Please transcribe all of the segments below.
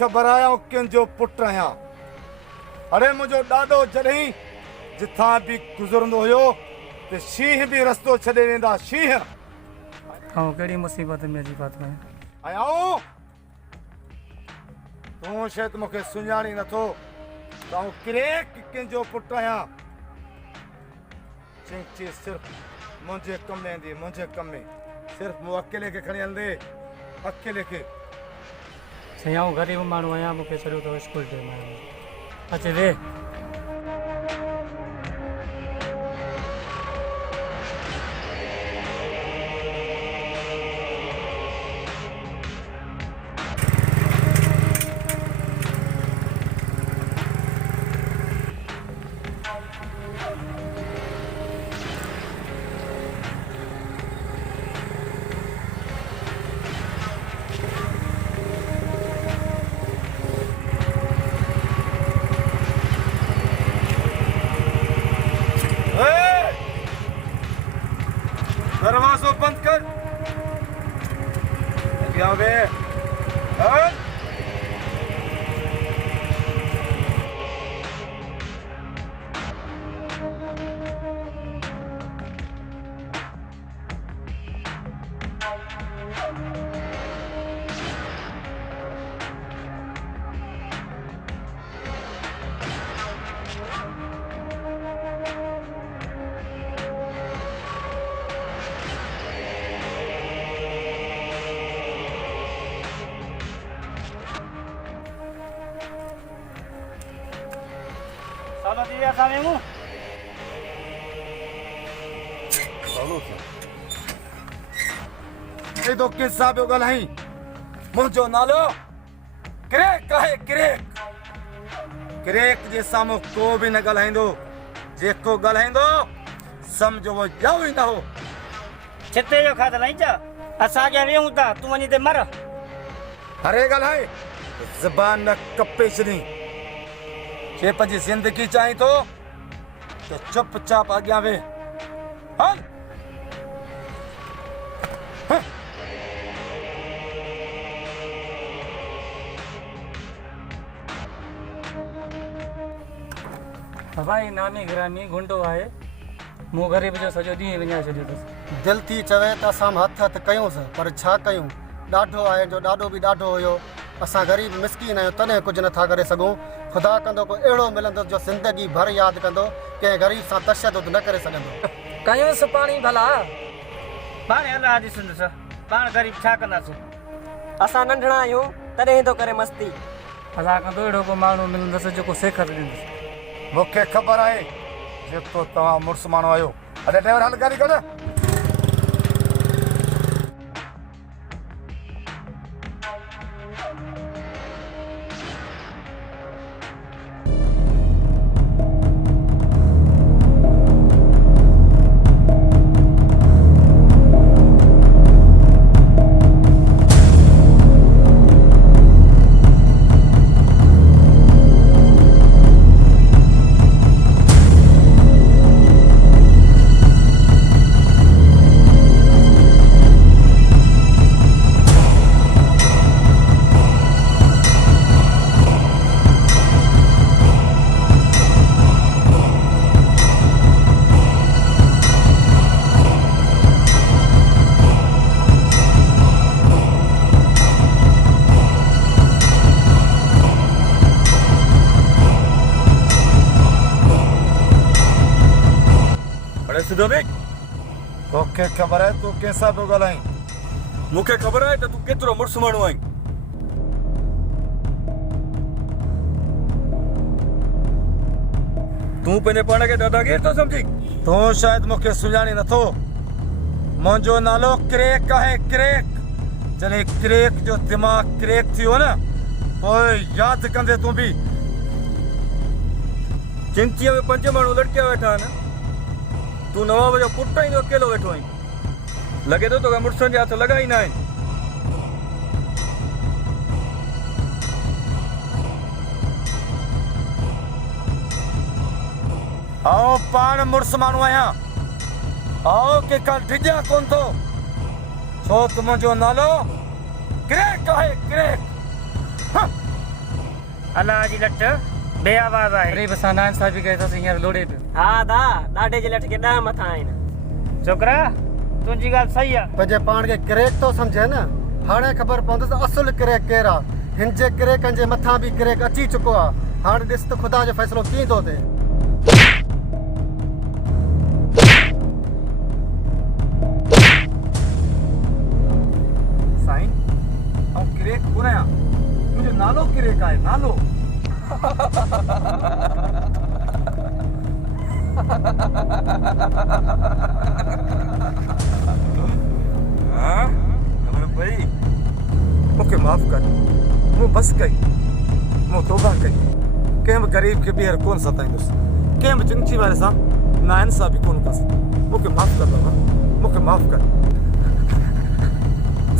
ख़बर आया कंहिंजो पुटु आहियां। अरे मुंहिंजो ॾाॾो जॾहिं जिथां बि गुज़रंदो हुयो त शींहं बि रस्तो छॾे वेंदा। शींहं हाँ कहिड़ी मुसीबत में जी बात है। ऐं आऊं तूं शायदि मूंखे सुञाणी नथो त आऊं क्रेक कंहिंजो पुटु आहियां। चिंची सिर्फ़ु मुंहिंजे कम में ईंदी, मुंहिंजे कम में सिर्फ़ु मूं अकेले खे खणी हलंदे, अकेले खे। सही आऊं गरीब माण्हू आहियां, मूंखे छॾियो अथव स्कूल टाइम अचे वे। दरवाजो बंद कर। अॻियां वे। हल। सालो दिया सामे मु सालो खे एॾो किसा पियो ॻाल्हाई। मुंहिंजो नालो क्रेक आहे, क्रेक। क्रेक जे साम्हूं को बि न ॻाल्हाईंदो। जेको ॻाल्हाईंदो सम्झो वो ॼाओ ई न हो। छिते जो खाधल नहीं चा असा के वेहूं था तू वनी ते मर। अरे ॻाल्हाए ज़बान न कपे छॾी। जे पंहिंजी ज़िंदगी चाहीं थो त चुपचाप अॻियां वे। हल। भाई नामी ग्रामी गुंडो आहे मूं गरीब जो सॼो ॾींहुं विञाए छॾियो अथसि। दिल थी चवे त असां हथ हथ कयूंसि, पर छा कयूं। ॾाढो आहे जो ॾाढो बि ॾाढो हुयो। असां ग़रीब मिसकीन आहियूं, तॾहिं कुझु नथा करे सघूं। ख़ुदा कंदो को अहिड़ो मिलंदो जो ज़िंदगी भर यादि कंदो, कंहिं ग़रीब सां तशद्दुद न करे सघंदो। कयूंसि पाणी भला पाण अलाह ॾिसंदुसि। पाण ग़रीब छा कंदासीं। असां नंढड़ा आहियूं तॾहिं थो करे मस्ती। अलाह कंदो अहिड़ो को माण्हू मिलंदुसि जेको सेखर ॾींदुसि। मूंखे ख़बर आहे जेको तव्हां मुड़ुसु माण्हू आहियो। अरे ड्राइवर हल गाॾी कढ। तोखे ख़बर आहे तूं कंहिंसां पियो ॻाल्हाईं? मूंखे ख़बर आहे त तूं केतिरो मुड़ुसु माण्हू आहीं। तूं पंहिंजे पाण खे दादागीर थो सम्झी। तूं शायदि मूंखे सुञाणी नथो। मुंहिंजो नालो क्रेक आहे, क्रेक। जॾहिं क्रेक जो दिमाग़ क्रेक थियो न पोइ यादि कंदे तूं बि। चिंचीअ में 5 माण्हू लटकिया वेठा आहिनि। तूं नवाब जो पुटु आहीं, अकेलो वेठो आहीं। लॻे थो तोखे मुड़ुसनि जे हथ लॻा ई न आहिनि। आओ पाण मुड़ुसु माण्हू आहियां। आओ के का डिॼा कोन थो छो त मुंहिंजो नालो क्रेक आहे, क्रेक। अलाह जी लट बेआवाज़ आहे। गरीब असां नाइंसाफ़ी कई अथसि हींअर लोड़े पियो। हा दा ॾाढे जे लठ खे 10 मथां आहिनि। छोकिरा तुंहिंजी ॻाल्हि सही आहे। पंहिंजे पाण खे क्रेक थो सम्झे न, हाणे ख़बर पवंदुसि असुल क्रेक केरु आहे। हिन जे क्रेकनि जे मथां बि क्रेक अची चुको आहे। हाणे ॾिस त ख़ुदा जो फ़ैसिलो कीअं थो थिए। साईं ऐं क्रेक कोन आहियां, मुंहिंजो नालो क्रेक आहे, नालो। हाँ ख़बर पई। मूंखे माफ़ कर, मूं बस कई, मूं तौबा कई। कंहिं बि ग़रीब खे ॿीहर कोन सताईंदुसि, कंहिं बि चिंची वारे सां नाइंसाफ़ी कोन कंदुसि। मूंखे माफ़ कर बाबा, मूंखे माफ़ कर।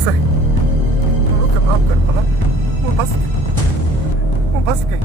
सही, मूंखे माफ़ कर बाबा, मूं बस कई, मूं बस कई।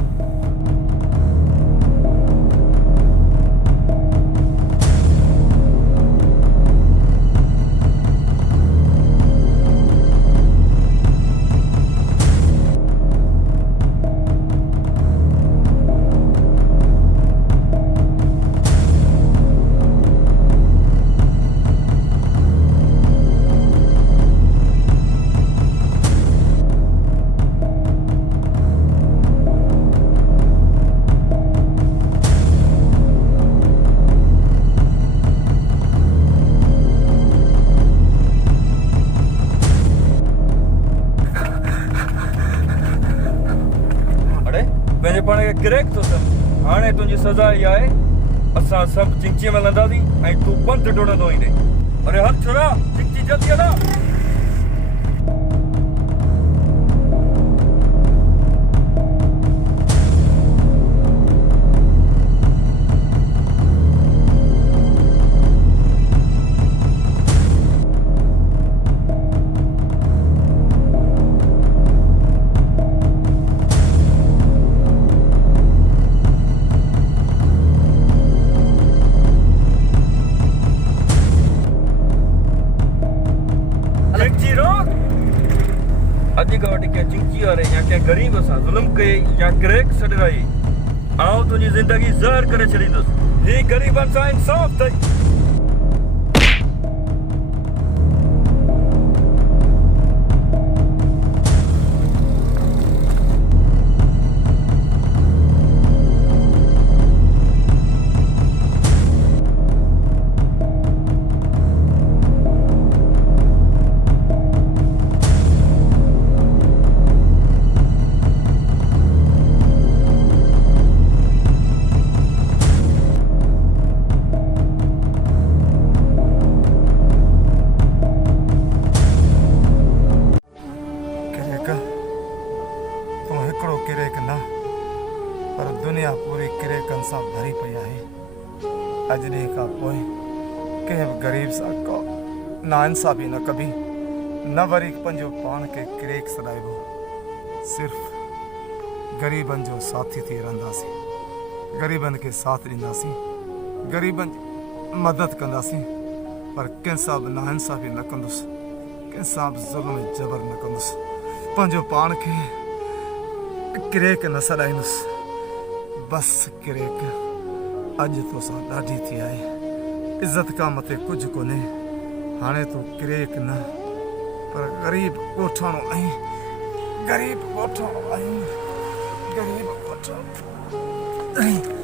पंहिंजे पाण खे क्रेक थो सम्झ। हाणे तुंहिंजी सज़ा इहा आहे, असां सभु चिंचीअ में लहंदासीं ऐं तूं पंधु डोड़ंदो ईंदे। अरे हल छोरा, चिंची जल्दी हला। अॼु खां वठी कंहिं चिंची वारे या कंहिं ग़रीब सां ज़ुल्म कई या क्रेक छॾाई, आउं तुंहिंजी ज़िंदगी ज़हर करे छॾींदुसि। ही ग़रीबनि सां इंसाफ़ अथई। क्रेक न, पर दुनिया पूरी क्रेकनि सां भरी पई आहे। अॼु ॾींहं खां पोइ कंहिं बि ग़रीब सां को नाइंसाफ़ी न कबी, न वरी पंहिंजो पाण खे क्रेक सॾाइबो। सिर्फ़ु ग़रीबनि जो साथी थी रहंदासीं, ग़रीबनि खे साथ ॾींदासीं, ग़रीबनि जी मदद कंदासीं, पर कंहिंसां बि नाइंसाफ़ी न कंदुसि, कंहिंसां बि ज़ुल्म जबर न कंदुसि, पंहिंजो पाण खे क्रेक न सॾाईंदुसि। बसि क्रेक अॼु तोसां ॾाढी थी आहे, इज़त खां मथे कुझु कोन्हे। हाणे तूं क्रेक न, पर ग़रीब ॻोठाणो आहीं, ग़रीब ॻोठाणो आहीं, ग़रीब ॻोठाणो आहीं।